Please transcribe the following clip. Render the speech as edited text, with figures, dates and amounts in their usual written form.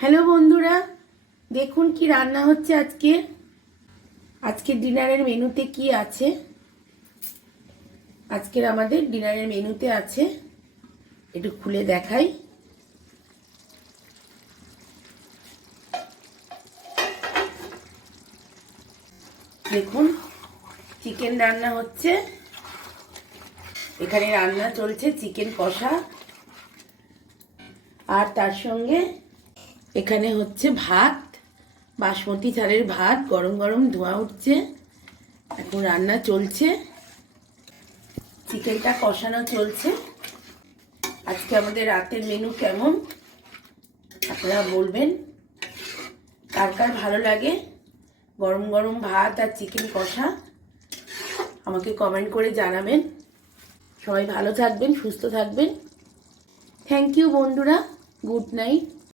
Hello বন্ধুরা, দেখুন কি রান্না হচ্ছে আজকে ডিনারের মেনুতে কি আছে। আজকের আমাদের ডিনারের মেনুতে আছে, একটু খুলে দেখাই। দেখুন, চিকেন রান্না হচ্ছে। এখানে রান্না চলছে চিকেন কষা, আর তার সঙ্গে এখানে হচ্ছে ভাত, বাসমতি চালের ভাত, গরম গরম ধোঁয়া উঠছে। এখন রান্না চলছে, চিকেনটা কষানো চলছে। আজকে আমাদের রাতের মেনু কেমন আপনারা বলবেন। কার কার ভালো লাগে গরম গরম ভাত আর চিকেন কষা, আমাকে কমেন্ট করে জানাবেন। সবাই ভালো থাকবেন, সুস্থ থাকবেন। থ্যাংক ইউ বন্ধুরা, গুড নাইট।